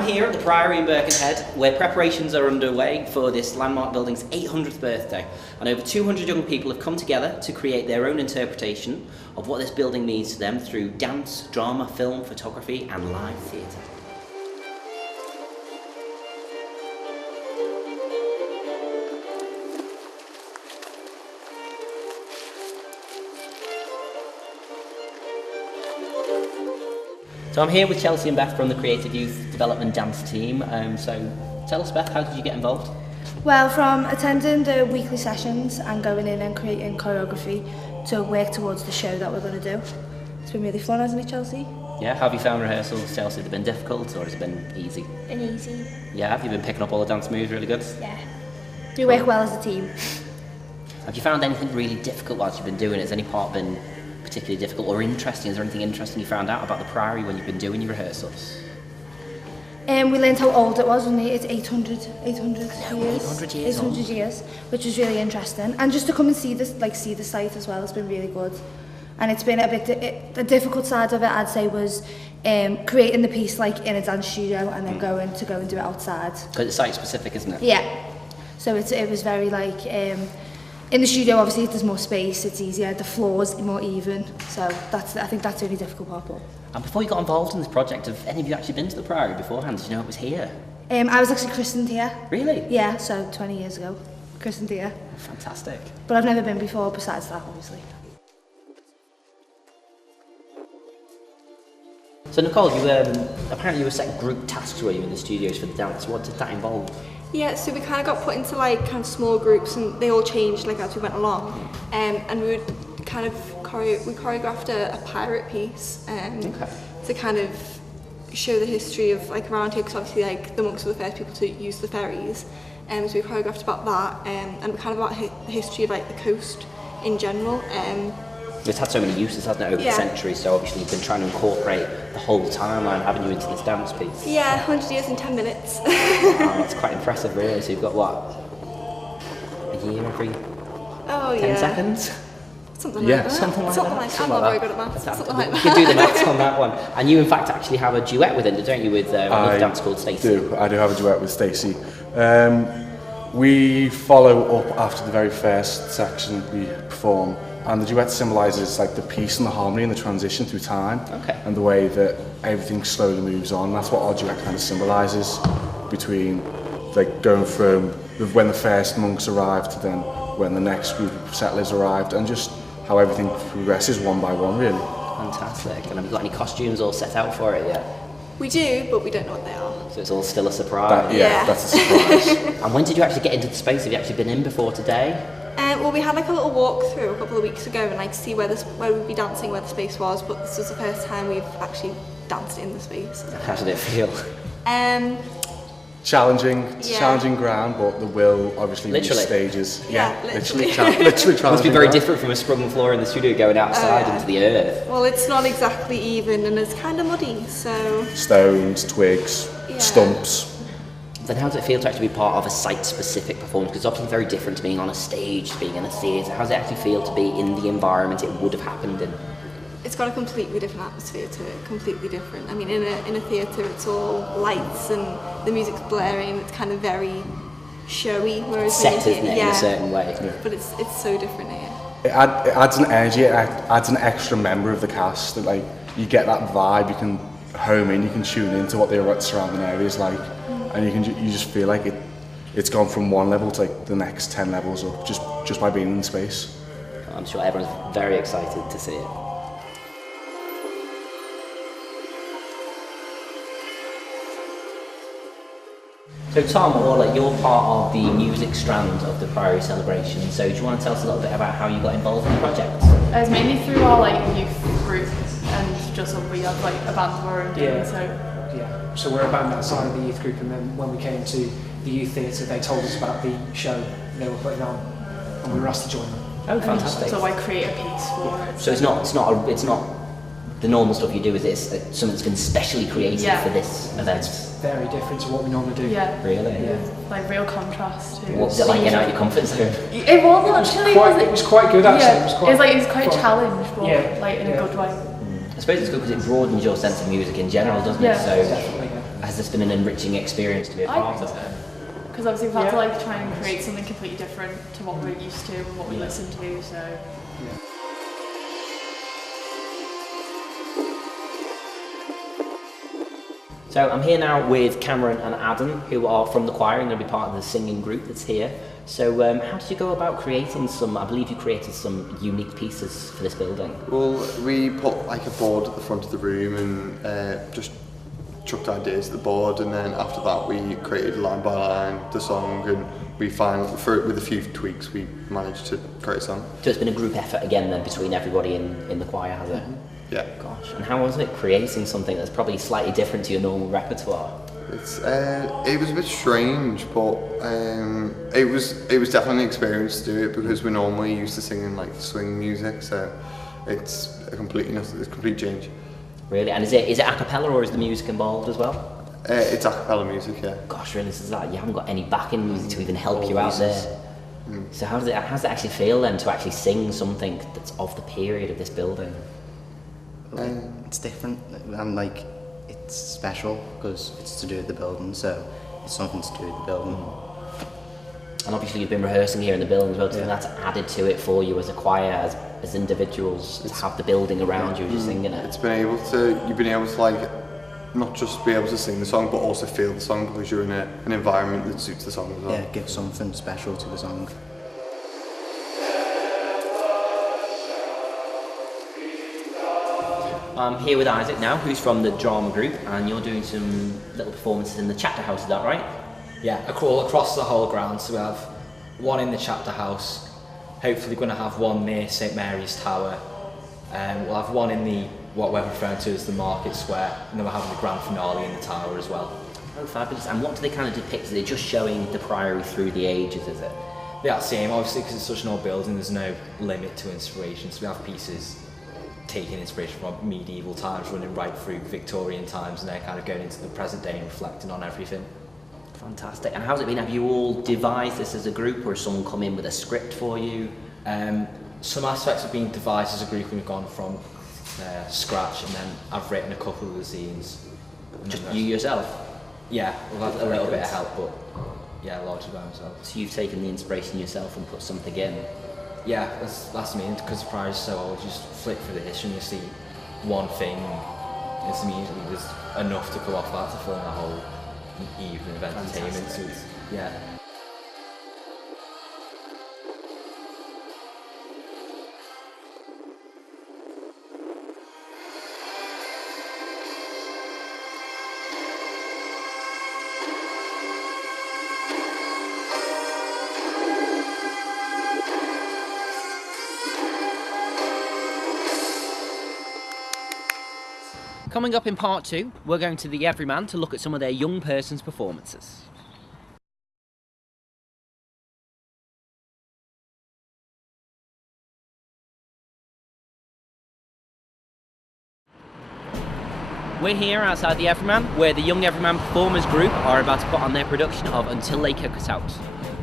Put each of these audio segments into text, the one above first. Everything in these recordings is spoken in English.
I'm here at the Priory in Birkenhead, where preparations are underway for this landmark building's 800th birthday, and over 200 young people have come together to create their own interpretation of what this building means to them through dance, drama, film, photography and live theatre. So I'm here with Chelsea and Beth from the Creative Youth Development Dance team. So tell us, Beth, how did you get involved? Well, from attending the weekly sessions and going in and creating choreography to work towards the show that we're going to do. It's been really fun, hasn't it, Chelsea? Yeah, how have you found rehearsals, Chelsea? Have they been difficult or has it been easy? Been easy. Yeah, have you been picking up all the dance moves really good? Yeah. We work well as a team. Have you found anything really difficult whilst you've been doing it? Has any part been particularly difficult or interesting? Is there anything interesting you found out about the Priory when you've been doing your rehearsals? We learned how old it was, wasn't it? It's 800 years. 800 years 800 years, which was really interesting. And just to come and see this, see the site as well, has been really good. And it's been a bit, the difficult side of it, I'd say, was creating the piece in a dance studio and then go and do it outside. Because it's site specific, isn't it? Yeah. So it was very in the studio, obviously, there's more space, it's easier, the floor's more even. So I think that's the only difficult part. And before you got involved in this project, have any of you actually been to the Priory beforehand? Did you know it was here? I was actually christened here. Really? Yeah, so 20 years ago, christened here. Fantastic. But I've never been before, besides that, obviously. So Nicole, you apparently you were set group tasks, were you, in the studios for the dance? What did that involve? Yeah, so we kind of got put into kind of small groups, and they all changed as we went along. And we would kind of choreographed a pirate piece to kind of show the history of around here, because obviously the monks were the first people to use the ferries. So we choreographed about that, and kind of about the history of the coast in general. It's had so many uses, hasn't it, over the centuries, so obviously you've been trying to incorporate the whole timeline, haven't you, into this dance piece? Yeah, 100 years in 10 minutes. Wow, that's quite impressive, really. So you've got, what, a year every 10 seconds? Something like that. Something like that. I'm not very good at maths. Something like that. You can do the maths on that one. And you, in fact, actually have a duet with it, don't you, with another dance called Stacey? I do have a duet with Stacey. We follow up after the very first section we perform, and the duet symbolises the peace and the harmony and the transition through time, and the way that everything slowly moves on. That's what our duet kind of symbolises, between going from when the first monks arrived to then when the next group of settlers arrived, and just how everything progresses one by one, really. Fantastic. And have you got any costumes all set out for it yet? We do, but we don't know what they are. So it's all still a surprise? That's a surprise. And when did you actually get into the space? Have you actually been in before today? Well, we had a little walk through a couple of weeks ago and see where we'd be dancing, where the space was, but this was the first time we've actually danced in the space. How did it feel? Challenging ground, but the will obviously reach stages. Literally challenging. Must be very different from a sprung floor in the studio going outside into the earth. Well, it's not exactly even, and it's kind of muddy, so... Stones, twigs, stumps. Then how does it feel to actually be part of a site-specific performance? Because it's obviously very different to being on a stage, to being in a theatre. How does it actually feel to be in the environment it would have happened in? It's got a completely different atmosphere to it, completely different. I mean, in a theatre, it's all lights and the music's blaring. It's kind of very showy, whereas set, isn't it, in a certain way? Yeah. But it's so different here. It adds an energy. It adds an extra member of the cast. That you get that vibe. You can home in. You can tune into what the surrounding area is like, and you just feel like it's gone from one level to the next 10 levels up just by being in space. I'm sure everyone's very excited to see it. So Tom, you're part of the music strand of the Priory celebration, so do you want to tell us a little bit about how you got involved in the project? It was mainly through our youth group, and just we had a band of our own doing so we're a band outside of the youth group, and then when we came to the youth theatre they told us about the show they were putting on, and we were asked to join them. Oh, fantastic. So I create a piece for it. So it's not the normal stuff you do, is this something that's been specially created for this event? It's very different to what we normally do. Yeah. Really? Yeah. Real contrast to... What was it like getting out your comfort zone? It was actually... It was quite good actually. Yeah. It was quite a challenge, but in a good way. I suppose it's good because it broadens your sense of music in general, doesn't it? So definitely. Has this been an enriching experience to be a part of? Because obviously we've had to like try and create something completely different to what we're used to and what we listen to, so... So I'm here now with Cameron and Adam, who are from the choir and going to be part of the singing group that's here. So how did you go about creating some, I believe you created some unique pieces for this building? Well, we put like a board at the front of the room and just chucked ideas at the board, and then after that we created line by line the song, and we finally, with a few tweaks, we managed to create a song. So it's been a group effort again then between everybody in the choir, has it? Yeah. Gosh, and how was it creating something that's probably slightly different to your normal repertoire? It was a bit strange, but it was definitely an experience to do it, because we're normally used to singing like swing music, so it's a complete change. Really? And is it a cappella or is the music involved as well? It's a cappella music, yeah. Gosh, really? So you haven't got any backing music to even help you out there. So how does it actually feel then to actually sing something that's of the period of this building? It's different, and like it's special because it's to do with the building, so it's something to do with the building. And obviously you've been rehearsing here in the building as well, so that's added to it for you as a choir, as individuals, to have the building around you as you're singing it. You've been able to like not just be able to sing the song but also feel the song, because you're in an environment that suits the song as well. Yeah, give something special to the song. I'm here with Isaac now, who's from the drama group, and you're doing some little performances in the chapter house, is that right? Yeah, across the whole ground, so we have one in the chapter house, hopefully going to have one near St Mary's Tower, we'll have one in what we're referring to as the Market Square, and then we're having the grand finale in the tower as well. Oh, fabulous. And what do they kind of depict? Is it just showing the Priory through the ages, is it? Yeah, same, obviously because it's such an old building, there's no limit to inspiration, so we have pieces taking inspiration from medieval times running right through Victorian times, and then kind of going into the present day and reflecting on everything. Fantastic. And how's it been? Have you all devised this as a group, or has someone come in with a script for you? Some aspects have been devised as a group, and we've gone from scratch, and then I've written a couple of the scenes. Just you yourself? Yeah, we've had a little bit of help, but yeah, largely by myself. So you've taken the inspiration yourself and put something in? Yeah, that's me, because the Priory is so old, you just flick through the history and you see one thing, and it's immediately there's enough to go off that to film a whole evening of entertainment. So it's, yeah. Coming up in part 2, we're going to the Everyman to look at some of their young person's performances. We're here outside the Everyman, where the Young Everyman Performers Group are about to put on their production of Until They Kick Us Out.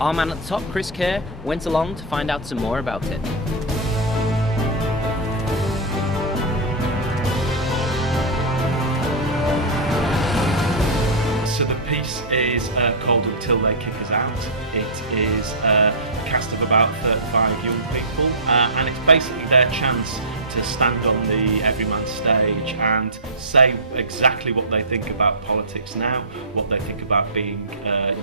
Our man at the top, Chris Kerr, went along to find out some more about it. So the piece is called Until They Kick Us Out. It is a cast of about 35 young people, and it's basically their chance to stand on the Everyman stage and say exactly what they think about politics now, what they think about being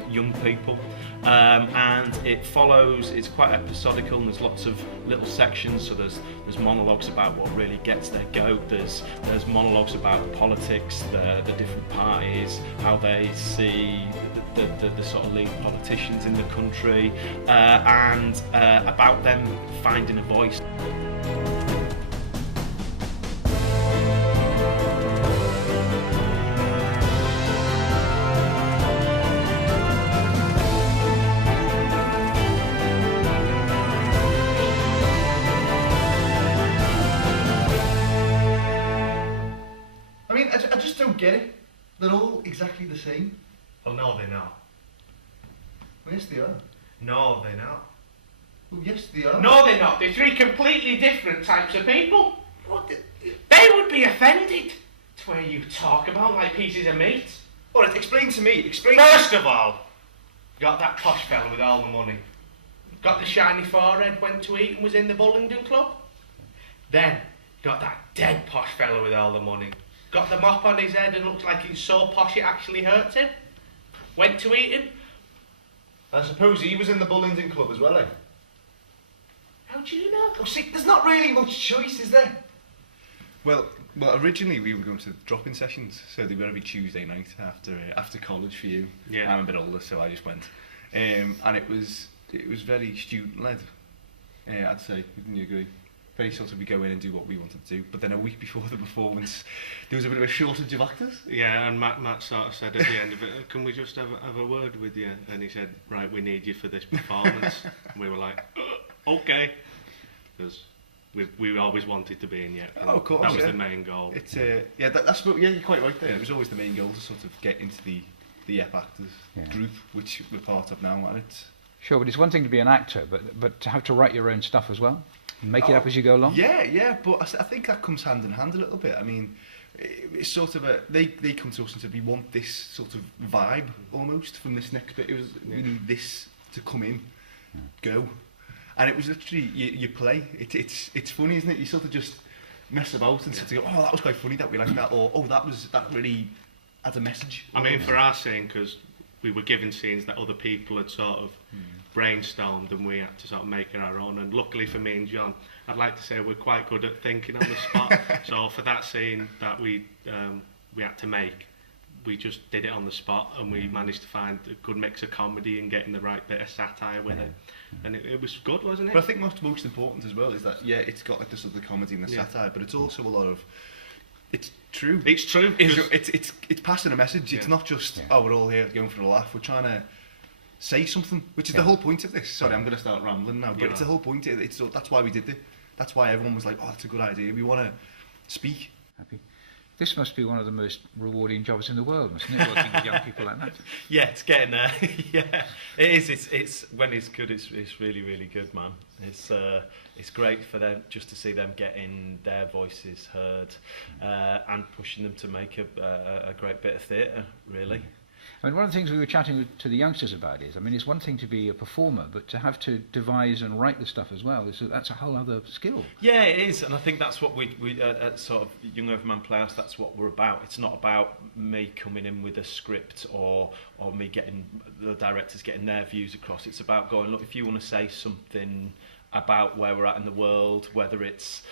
young people, and it follows. It's quite episodical, and there's lots of little sections. So there's monologues about what really gets their goat. There's monologues about politics, the different parties, how they see the sort of lead politicians in the country, and about them finding a voice. I just don't get it. They're all exactly the same. Well, no, they're not. Well, yes, they are. No, they're not. Well, yes, they are. No, they're not. They're three completely different types of people. What? They would be offended to where you talk about like pieces of meat. Alright, explain to me, First of all, got that posh fella with all the money. Got the shiny forehead, went to eat and was in the Bullingdon Club. Then, got that dead posh fella with all the money. Got the mop on his head and looks like he's so posh it actually hurts him. Went to eat him. I suppose he was in the Bullingdon Club as well, eh? How do you know? Oh, see, there's not really much choice, is there? Well, originally we were going to drop-in sessions, so they were every Tuesday night after college for you. Yeah. I'm a bit older, so I just went, and it was very student-led. I'd say, wouldn't you agree? Very sort of we go in and do what we wanted to do, but then a week before the performance, there was a bit of a shortage of actors. Yeah, and Matt sort of said at the end of it, can we just have a word with you? And he said, right, we need you for this performance. And we were like, okay. Because we always wanted to be in yet. Oh, of course, that was the main goal. It's that's you're quite right there. It was always the main goal to sort of get into the YEP actors group, which we're part of now, and it's sure. But it's one thing to be an actor, but to have to write your own stuff as well, make it up as you go along. Yeah, but I think that comes hand in hand a little bit. I mean, it's sort of they come to us and said we want this sort of vibe almost from this next bit. We need this to come in, go. And it was literally you play. It's funny, isn't it? You sort of just mess about and sort of go, oh, that was quite funny that we like that, or oh, that really had a message. I mean, for our scene, because we were given scenes that other people had sort of brainstormed, and we had to sort of make it our own. And luckily for me and John, I'd like to say we're quite good at thinking on the spot. So for that scene that we had to make, we just did it on the spot, and we managed to find a good mix of comedy and getting the right bit of satire with it. And it was good, wasn't it? But I think most important as well is that it's got like the sort of the comedy and the satire, but it's also a lot of it's true. It's true. It's passing a message. It's not just we're all here going for a laugh. We're trying to say something, which is the whole point of this. Sorry, I'm going to start rambling now, but it's the whole point. That's why we did it. That's why everyone was like, oh, that's a good idea. We want to speak. Happy. This must be one of the most rewarding jobs in the world, mustn't it? Working with young people like that. Yeah, it's getting there. Yeah, it is. It's when it's good. It's really, really good, man. It's great for them just to see them getting their voices heard and pushing them to make a great bit of theatre. Really. I mean, one of the things we were chatting to the youngsters about is, I mean, it's one thing to be a performer, but to have to devise and write the stuff as well, that's a whole other skill. Yeah, it is, and I think that's what we at sort of Young Overman Playhouse, that's what we're about. It's not about me coming in with a script or me getting the directors getting their views across. It's about going, look, if you want to say something about where we're at in the world, whether it's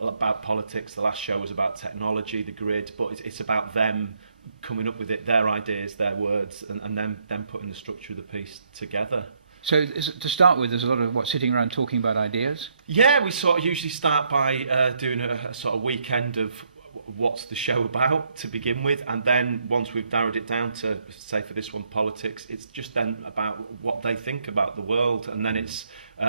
about politics, the last show was about technology, the grid, but it's about them coming up with it, their ideas, their words, and then putting the structure of the piece together. So to start with, there's a lot of sitting around talking about ideas? Yeah, we sort of usually start by doing a sort of weekend of what's the show about to begin with, and then once we've narrowed it down to, say for this one, politics, it's just then about what they think about the world, and then it's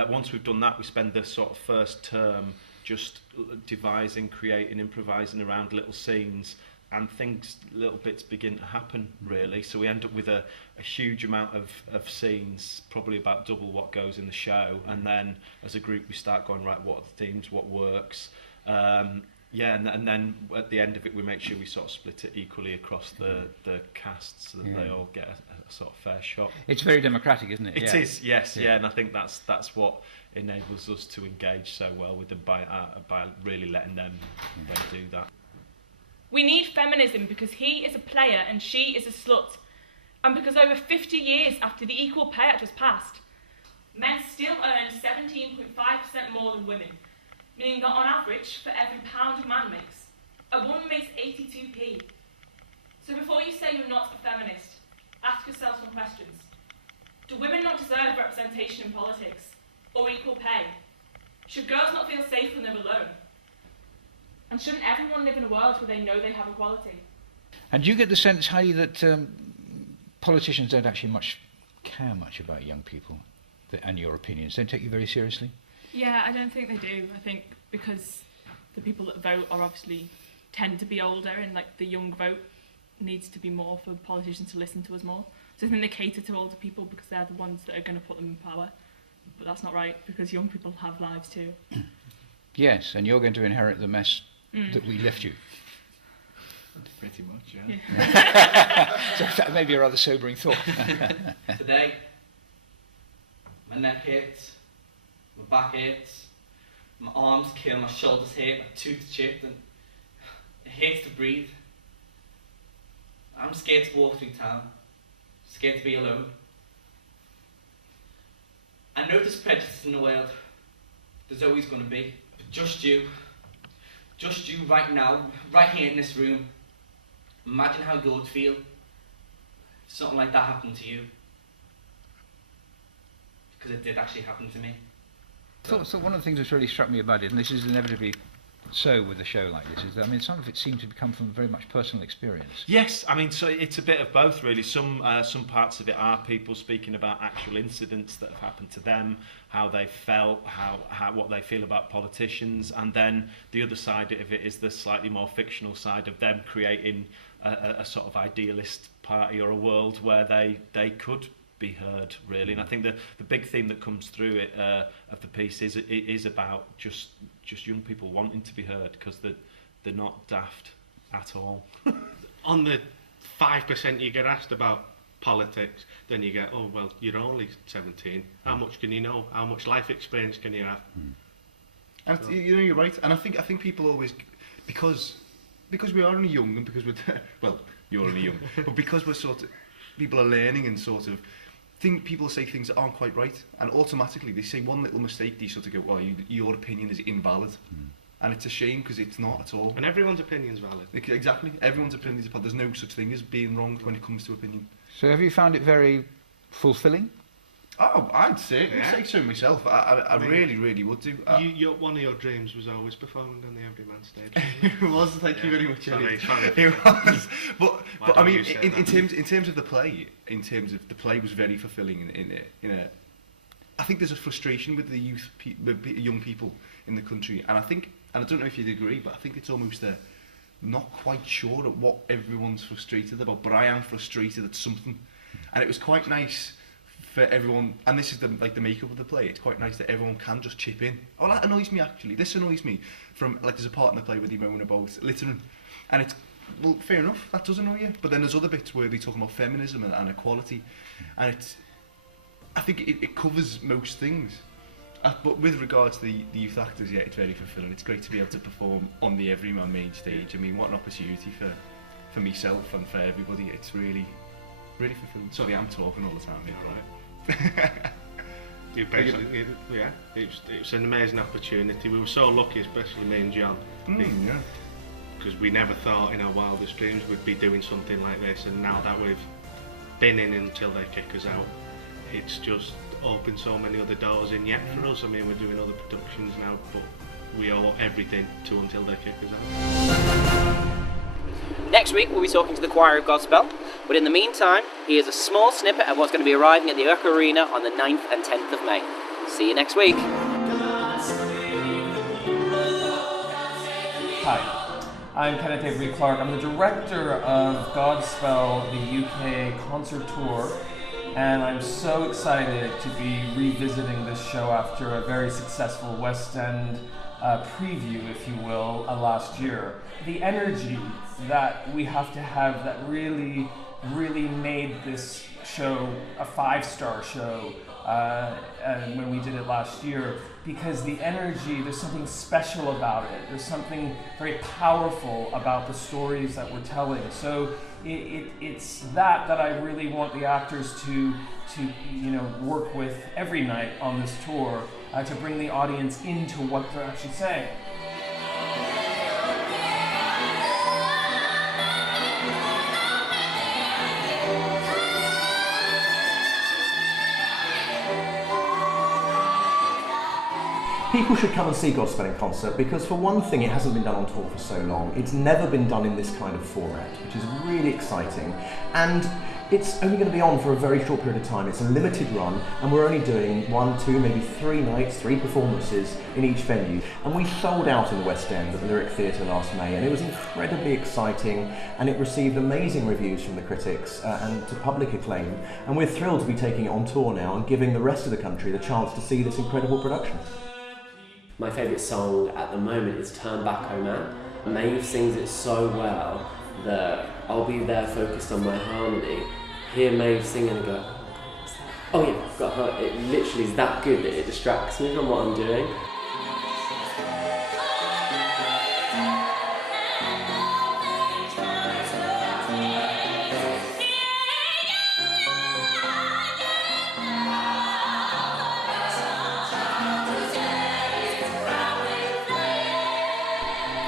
once we've done that, we spend the sort of first term just devising, creating, improvising around little scenes, and little bits begin to happen, really. So we end up with a huge amount of scenes, probably about double what goes in the show, and then as a group we start going, right, what are the themes, what works, and then at the end of it we make sure we sort of split it equally across the cast so that they all get a sort of fair shot. It's very democratic, isn't it? It is, yes, and I think that's what enables us to engage so well with them by really letting them do that. We need feminism because he is a player and she is a slut. And because over 50 years after the Equal Pay Act was passed, men still earn 17.5% more than women, meaning that on average, for every pound a man makes, a woman makes 82p. So before you say you're not a feminist, ask yourself some questions. Do women not deserve representation in politics or equal pay? Should girls not feel safe when they're alone? And shouldn't everyone live in a world where they know they have equality? And do you get the sense, Heidi, that politicians don't actually care much about young people and your opinions? Don't take you very seriously? Yeah, I don't think they do. I think because the people that vote are obviously tend to be older, and like the young vote needs to be more for politicians to listen to us more. So I think they cater to older people because they're the ones that are going to put them in power. But that's not right, because young people have lives too. Yes, and you're going to inherit the mess that we left you. Pretty much, yeah. So that may be a rather sobering thought. Today, my neck hurts, my back hurts, my arms kill, my shoulders hurt, my tooth chipped, and it hurts to breathe. I'm scared to walk through town, scared to be alone. I know there's prejudice in the world, there's always going to be, but just you right now, right here in this room, imagine how you would feel if something like that happened to you. Because it did actually happen to me. So one of the things that's really struck me about it, and this is inevitably so with a show like this, is that, I mean, some of it seems to come from very much personal experience. Yes, I mean, so it's a bit of both, really. Some parts of it are people speaking about actual incidents that have happened to them, how they felt, what they feel about politicians, and then the other side of it is the slightly more fictional side of them creating a sort of idealist party or a world where they could be heard, really. And I think the big theme that comes through it of the piece is about just young people wanting to be heard, because they're not daft at all. On the 5% you get asked about politics, then you get, oh well, you're only 17. How much can you know? How much life experience can you have? And So. you know, you're right. And I think people always, because we are only young, and because we're well, you're only young, but because we're sort of, people are learning and sort of think, people say things that aren't quite right, and automatically they say one little mistake, they sort of go, well, your opinion is invalid. And it's a shame, because it's not at all. And everyone's opinion's valid. Exactly, everyone's opinion is valid. There's no such thing as being wrong when it comes to opinion. So have you found it very fulfilling? Oh, I'd say so myself. I really, really would do. One of your dreams was always performing on the Everyman stage. It was, thank you very much, Eddie. Sorry. It was. But I mean, in terms of the play, was very fulfilling in a I think there's a frustration with the young people in the country, and I think, and I don't know if you'd agree, but I think it's almost not quite sure at what everyone's frustrated about, but I am frustrated at something. And it was quite nice for everyone, and this is the makeup of the play, it's quite nice that everyone can just chip in. Oh, that annoys me actually. This annoys me. From, like, there's a part in the play where they moan about littering, and it's, well, fair enough, that does annoy you. But then there's other bits where they talk about feminism and equality, and it's, I think it covers most things. But with regards to the youth actors, yeah, it's very fulfilling. It's great to be able to perform on the Everyman main stage. I mean, what an opportunity for myself and for everybody. It's really, really fulfilling. Sorry, I'm talking all the time, you know, right? You basically, yeah, it's an amazing opportunity. We were so lucky, especially me and John, because we never thought in our wildest dreams we'd be doing something like this, and now that we've been in until they kick us out, it's just opened so many other doors in yet for us. I mean, we're doing other productions now, but we owe everything to until they kick us out. Next week we'll be talking to the choir of Godspell, but in the meantime, here's a small snippet of what's going to be arriving at the Oak Arena on the 9th and 10th of May. See you next week. Hi, I'm Kenneth Avery Clark. I'm the director of Godspell, the UK concert tour, and I'm so excited to be revisiting this show after a very successful West End preview, if you will, last year. The energy that we have to have that really made this show a 5-star show when we did it last year, because the energy, there's something special about it. There's something very powerful about the stories that we're telling. So it's that I really want the actors to work with every night on this tour, to bring the audience into what they're actually saying. People should come and see Godspell in concert, because for one thing, it hasn't been done on tour for so long. It's never been done in this kind of format, which is really exciting. And it's only going to be on for a very short period of time. It's a limited run, and we're only doing 1, 2, maybe 3 nights, 3 performances in each venue. And we sold out in the West End at the Lyric Theatre last May, and it was incredibly exciting, and it received amazing reviews from the critics and to public acclaim. And we're thrilled to be taking it on tour now and giving the rest of the country the chance to see this incredible production. My favourite song at the moment is Turn Back, Oh Man. Maeve sings it so well, that I'll be there focused on my harmony, hear Maeve singing and go, oh yeah, I've got her. It literally is that good that it distracts me from what I'm doing.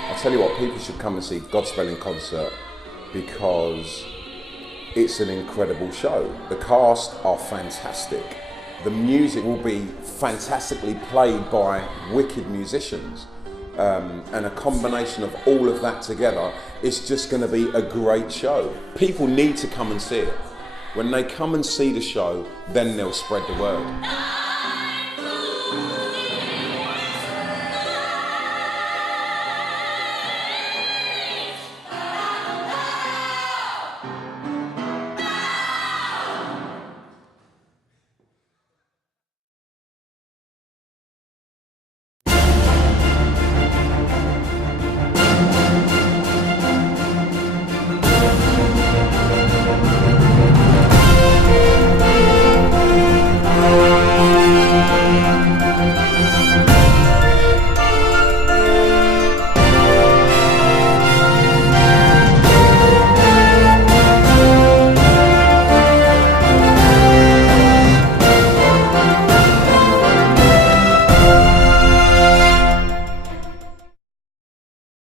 I'll tell you what, people should come and see Godspell in concert because it's an incredible show. The cast are fantastic. The music will be fantastically played by wicked musicians. And a combination of all of that together, it's just going to be a great show. People need to come and see it. When they come and see the show, then they'll spread the word.